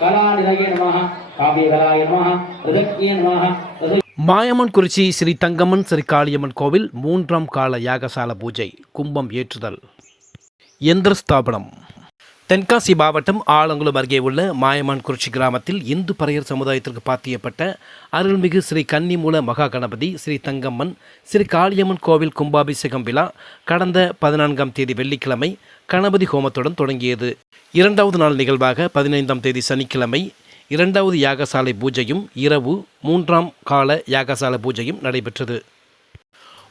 கலாநிலையே காவியகலாய மாயம்மன் குறிச்சி ஸ்ரீ தங்கம்மன் ஸ்ரீ காளியம்மன் கோவில் மூன்றாம் கால யாகசால பூஜை கும்பம் ஏற்றுதல். எந்திர ஸ்தாபனம். தென்காசி மாவட்டம் ஆலங்குளம் அருகே உள்ள மாயமான் குறிச்சி கிராமத்தில் இந்து பறையர் சமுதாயத்திற்கு பாத்தியப்பட்ட அருள்மிகு ஸ்ரீ கன்னிமூல மகா கணபதி ஸ்ரீ தங்கம்மன் ஸ்ரீ காளியம்மன் கோவில் கும்பாபிஷேகம் விழா கடந்த பதினான்காம் தேதி வெள்ளிக்கிழமை கணபதி ஹோமத்துடன் தொடங்கியது. இரண்டாவது நாள் நிகழ்வாக பதினைந்தாம் தேதி சனிக்கிழமை இரண்டாவது யாகசாலை பூஜையும் இரவு மூன்றாம் கால யாகசாலை பூஜையும் நடைபெற்றது.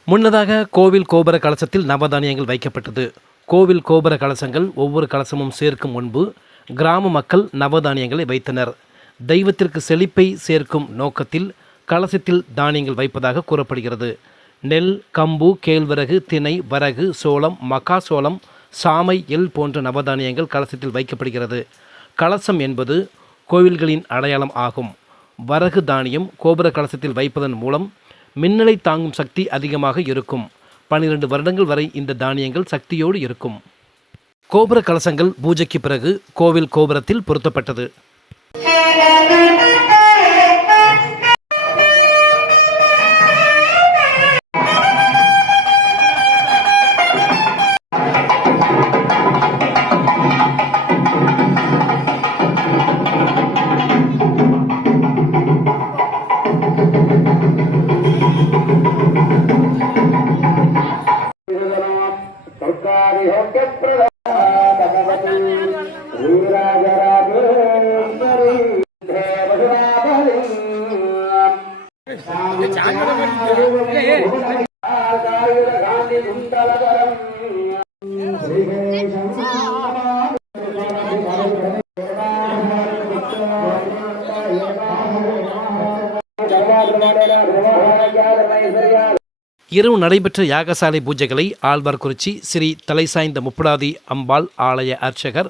முன்னதாக கோவில் கோபுர கலசத்தில் நவதானியங்கள் வைக்கப்பட்டது. கோவில் கோபுர கலசங்கள் ஒவ்வொரு கலசமும் சேர்க்கும் முன்பு கிராம மக்கள் நவதானியங்களை வைத்தனர். தெய்வத்திற்கு செழிப்பை சேர்க்கும் நோக்கத்தில் கலசத்தில் தானியங்கள் வைப்பதாக கூறப்படுகிறது. நெல் கம்பு கேழ்வரகு திணை வரகு சோளம் மக்காசோளம் சாமை எல் போன்ற நவதானியங்கள் கலசத்தில் வைக்கப்படுகிறது. கலசம் என்பது கோவில்களின் அடையாளம் ஆகும். வரகு தானியம் கோபுர கலசத்தில் வைப்பதன் மூலம் மின்னலை தாங்கும் சக்தி அதிகமாக இருக்கும். பனிரெண்டு வருடங்கள் வரை இந்த தானியங்கள் சக்தியோடு இருக்கும். கோபுர கலசங்கள் பூஜைக்கு பிறகு கோவில் கோபுரத்தில் பொருத்தப்பட்டது. இரவு நடைபெற்ற யாகசாலை பூஜைகளை ஆழ்வார்குறிச்சி ஸ்ரீ தலைசாய்ந்த முப்படாதி அம்பாள் ஆலய அர்ச்சகர்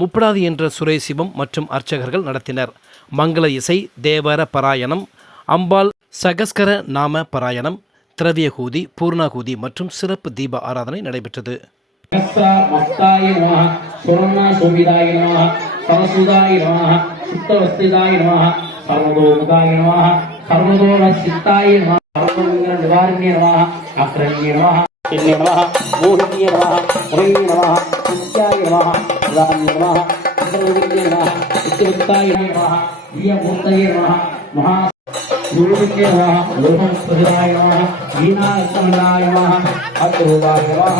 முப்படாதி என்ற சுரேசிவம் மற்றும் அர்ச்சகர்கள் நடத்தினர். மங்கள இசை தேவர பராயணம் அம்பாள் சகஸ்கர நாம பராயணம் திரவியகூதி பூர்ணாகூதி மற்றும் சிறப்பு தீப ஆராதனை நடைபெற்றது. சகஸ்ர மஸ்தாய நமः சுவர்ண சோபிதாய நமः சரசுதாய நமः சித்தவஸ்திதாய நமः சர்வதோமுகாய நமः சர்வதோமசித்தாய நமः சர்வமங்கல நிவாரண்ய நமः அக்ரண்ய நமः சின்ன நமः மோகினிய நமः சூரியாய நமஹ ராமிய நமஹ அந்தரோகிய நமஹ உத்தமுத்தாய நமஹ வீயமூர்த்தய நமஹ மகா குருவிக்கே நமஹ லோகமுஸ்பதிராய நமஹ வீணாயத்தமனாய நமஹ அத்ரோபாய நமஹ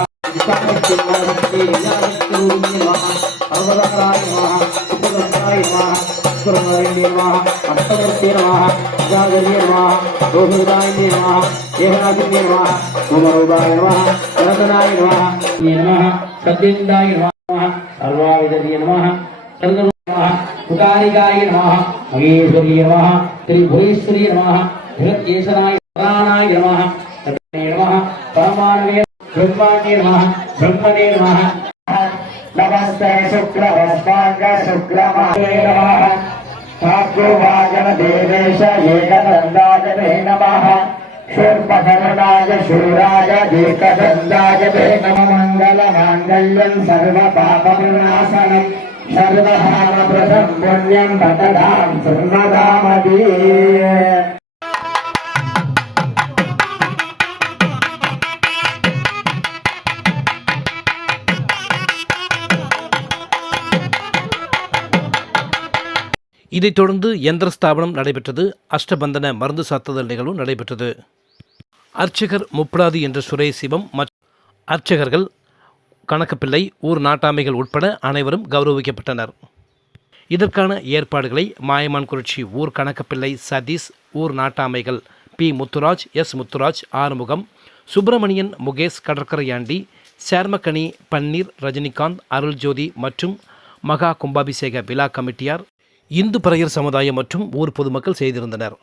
பர்வதராய நமஹ உபதராய நமஹ அஷ்டமூர்த்தி நம ஜாகரிய நம ரோஹிதாய நம ஏகநாதிய நம உமரோதாய நம సర్వావిధర్య నమ సర్వ కుటారికాయ నమ మహేశ్వర్య నమ త్రిభురేశ్వరి నమ జగత్యేశనాయ పరాణాయ నమ నమ పరమాణవే బ్రహ్మాణే నమ బ్రహ్మణే నమ. నమస్తే శుక్లవస్తాంగ శుక్లమానే నమ. భాగ్యోభాగన దేవేశ ఏకదండాగనే నమ. शुक्रवस्माङ्ग शुक्रमासे नमः ठाकुर्वागन देवेश एकदन्दाय ते नमः शूर्पकर्णाय शूराय दीर्घदन्दाय ते नमः मङ्गलमाङ्गल्यं सर्वपापविनाशनं सर्वहामप्रदं पुण्यं पतदां இதைத் தொடர்ந்து யந்திர ஸ்தாபனம் நடைபெற்றது. அஷ்டபந்தன மருந்து சாத்துதல் நிகழ்வும் நடைபெற்றது. அர்ச்சகர் முப்படாதி என்ற சுரே சிவம் அர்ச்சகர்கள் கணக்குப்பிள்ளை ஊர் நாட்டாமைகள் உட்பட அனைவரும் கௌரவிக்கப்பட்டனர். இதற்கான ஏற்பாடுகளை மாயமான் குறிச்சி ஊர் கணக்கப்பிள்ளை சதீஷ் ஊர் நாட்டாமைகள் பி. முத்துராஜ் எஸ். முத்துராஜ் ஆறுமுகம் சுப்பிரமணியன் முகேஷ் கடற்கரையாண்டி சேர்மக்கனி பன்னீர் ரஜினிகாந்த் அருள்ஜோதி மற்றும் மகா கும்பாபிஷேக விழா கமிட்டியார் இந்து பறையர் சமுதாயம் மற்றும் ஊர் பொதுமக்கள் செய்திருந்தனர்.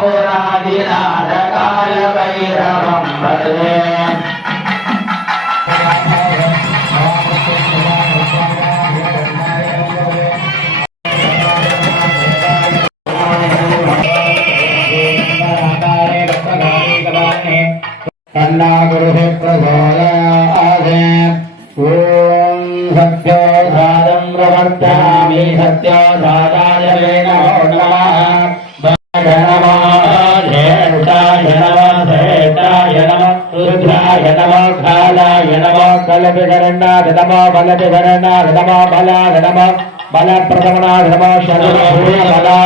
पुरादिनाथकाय भैरवं भजे कन्ना गुरुः प्रचोदयादे ॐ सत्योधारं प्रवर्तयामि सत्योधाराय नमः बलाय नमः बलप्रथमनाय नमः शरणबलाय नमः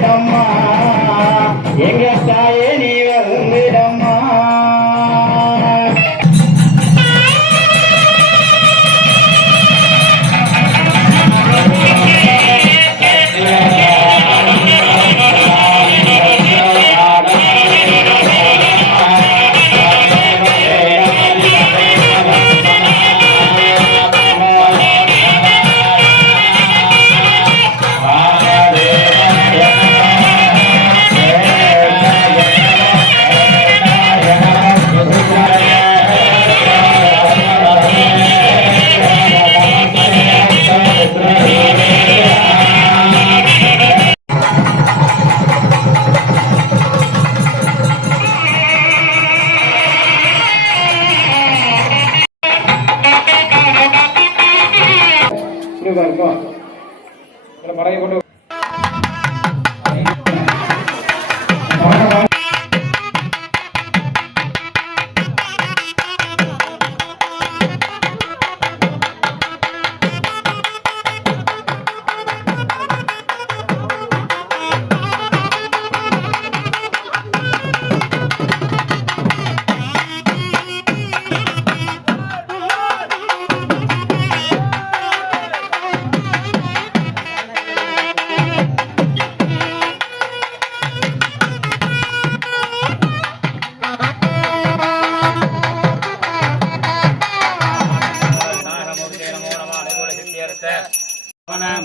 வந்திடம்மா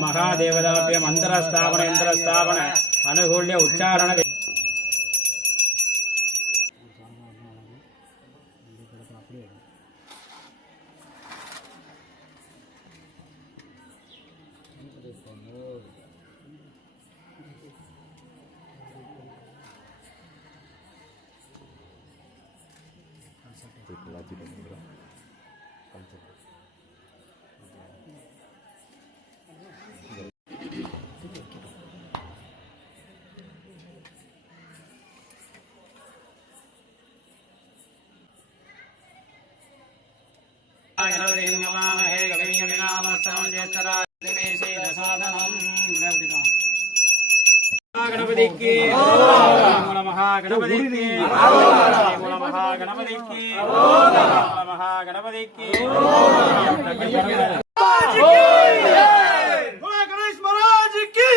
ಮಹಾದೇವದಾಭ್ಯ ಮಂತ್ರ ಸ್ಥಾಪನ ಯಂತ್ರ ಸ್ಥಾಪನ ಅನುಗೂಲ್ಯ ಉಚ್ಚಾರಣ गणपतिर्मवामहे गणपति की महागणपति की महागणपति की महागणपति की गणेश महाराज की